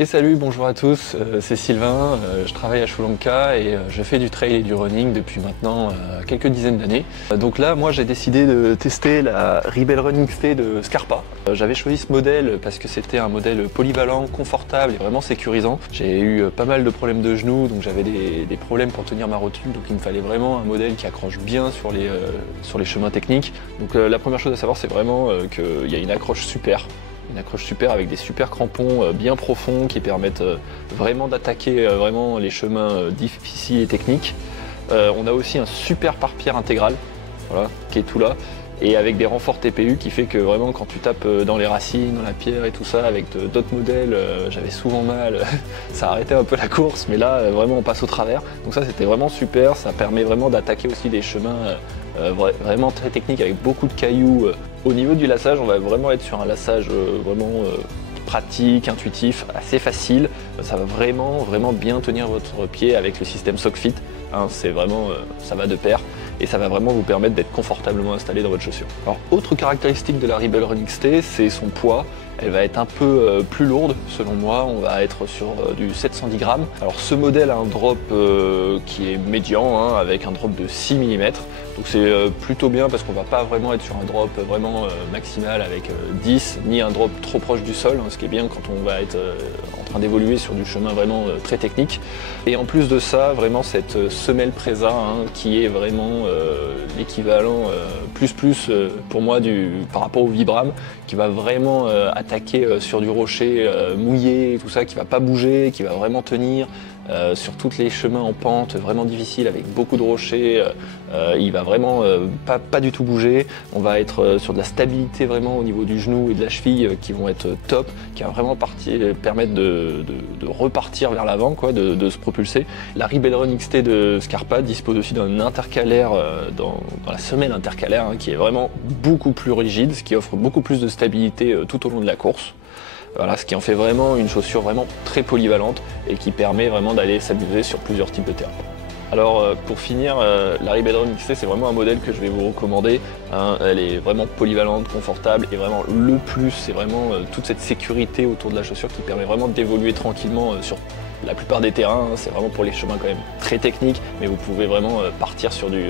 Et salut, bonjour à tous, c'est Sylvain, je travaille à Sri Lanka et je fais du trail et du running depuis maintenant quelques dizaines d'années. Donc là, moi j'ai décidé de tester la Rebel Running XT de Scarpa. J'avais choisi ce modèle parce que c'était un modèle polyvalent, confortable et vraiment sécurisant. J'ai eu pas mal de problèmes de genoux, donc j'avais des problèmes pour tenir ma rotule, donc il me fallait vraiment un modèle qui accroche bien sur les chemins techniques. Donc la première chose à savoir, c'est vraiment qu'il y a une accroche super. Une accroche super avec des super crampons bien profonds qui permettent vraiment d'attaquer vraiment les chemins difficiles et techniques. On a aussi un super pare-pierre intégral, voilà, qui est tout là, et avec des renforts TPU qui fait que vraiment quand tu tapes dans les racines, dans la pierre et tout ça, avec d'autres modèles, j'avais souvent mal, ça arrêtait un peu la course, mais là vraiment on passe au travers. Donc ça c'était vraiment super, ça permet vraiment d'attaquer aussi des chemins vraiment très techniques avec beaucoup de cailloux. Au niveau du lassage, on va vraiment être sur un lassage vraiment pratique, intuitif, assez facile. Ça va vraiment bien tenir votre pied avec le système SockFit. Hein, c'est vraiment, ça va de pair et ça va vraiment vous permettre d'être confortablement installé dans votre chaussure. Alors, autre caractéristique de la Rebel Running XT, c'est son poids. Elle va être un peu plus lourde, selon moi, on va être sur du 710 grammes. Alors ce modèle a un drop qui est médian, hein, avec un drop de 6 mm. Donc c'est plutôt bien parce qu'on va pas vraiment être sur un drop vraiment maximal avec 10, ni un drop trop proche du sol, hein, ce qui est bien quand on va être en train d'évoluer sur du chemin vraiment très technique. Et en plus de ça, vraiment cette semelle Presa, hein, qui est vraiment l'équivalent plus pour moi par rapport au Vibram, qui va vraiment attaquer sur du rocher mouillé, tout ça, qui va pas bouger, qui va vraiment tenir sur tous les chemins en pente vraiment difficiles avec beaucoup de rochers. Il va vraiment pas du tout bouger. On va être sur de la stabilité vraiment au niveau du genou et de la cheville qui vont être top, qui va vraiment permettre de repartir vers l'avant, de se propulser. La Rebel Running XT de Scarpa dispose aussi d'un intercalaire dans la semelle intercalaire, hein, qui est vraiment beaucoup plus rigide, ce qui offre beaucoup plus de stabilité tout au long de la course. Voilà, ce qui en fait vraiment une chaussure vraiment très polyvalente et qui permet vraiment d'aller s'amuser sur plusieurs types de terrain. Alors pour finir, la Rebel Running XT, c'est vraiment un modèle que je vais vous recommander, hein. Elle est vraiment polyvalente, confortable et vraiment le plus, c'est vraiment toute cette sécurité autour de la chaussure qui permet vraiment d'évoluer tranquillement sur la plupart des terrains, hein. C'est vraiment pour les chemins quand même très techniques, mais vous pouvez vraiment partir sur du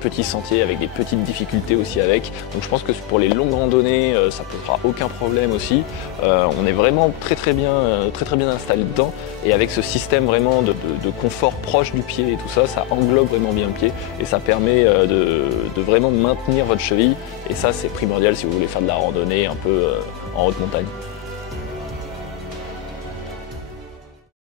petit sentier avec des petites difficultés aussi avec. Donc je pense que pour les longues randonnées, ça posera aucun problème aussi. On est vraiment très bien installé dedans, et avec ce système vraiment de confort proche du pied et tout ça, ça englobe vraiment bien le pied et ça permet de vraiment maintenir votre cheville. Et ça c'est primordial si vous voulez faire de la randonnée un peu en haute montagne.